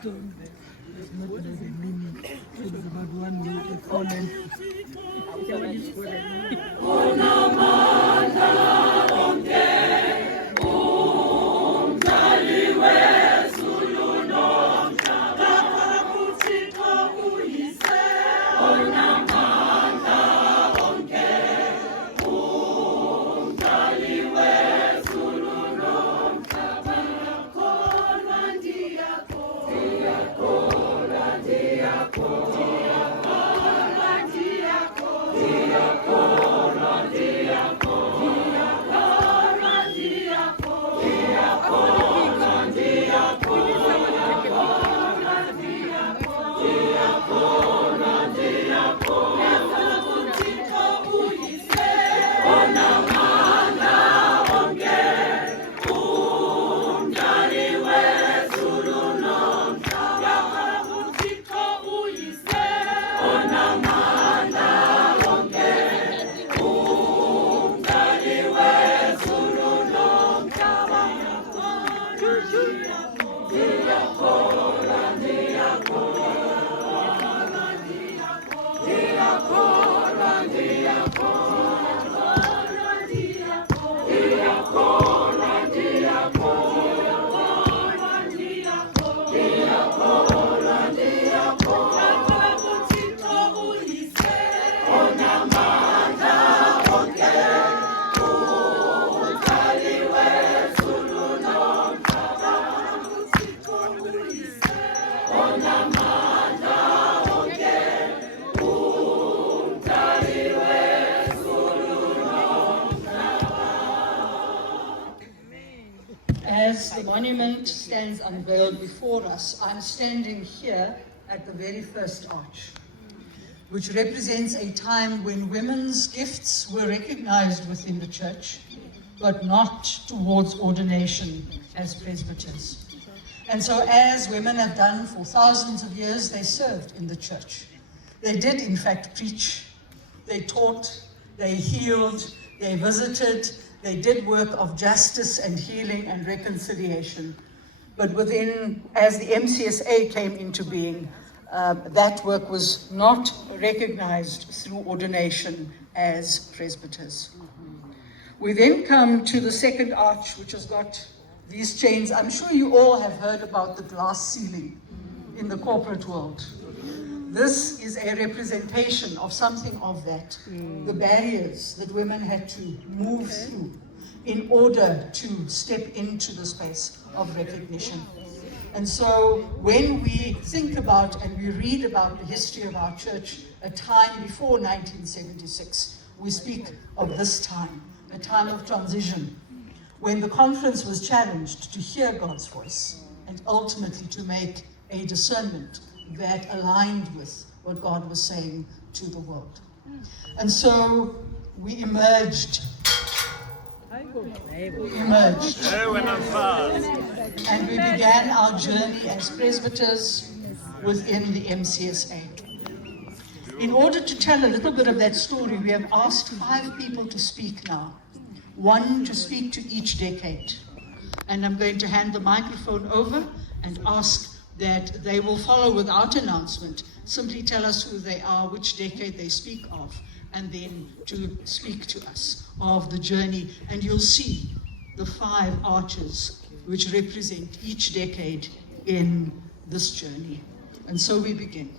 Stone there. It's not really meaning. It's about 1 minute fallen. As the monument stands unveiled before us, I'm standing here at the very first arch, which represents a time when women's gifts were recognized within the church, but not towards ordination as presbyters. And so as women have done for thousands of years, they served in the church. They did, in fact, preach, they taught, they healed, they visited, they did work of justice and healing and reconciliation. But as the MCSA came into being, that work was not recognized through ordination as presbyters. We then come to the second arch, which has got these chains. I'm sure you all have heard about the glass ceiling in the corporate world. This is a representation of something of that, the barriers that women had to move through in order to step into the space of recognition. And so when we think about and we read about the history of our church, a time before 1976, we speak of this time, a time of transition, when the conference was challenged to hear God's voice and ultimately to make a discernment that aligned with what God was saying to the world. And so we emerged. And we began our journey as presbyters within the MCSA. In order to tell a little bit of that story, we have asked 5 people to speak now. 1 to speak to each decade. And I'm going to hand the microphone over and ask that they will follow without announcement. Simply tell us who they are, which decade they speak of, and then to speak to us of the journey. And you'll see the 5 arches which represent each decade in this journey. And so we begin.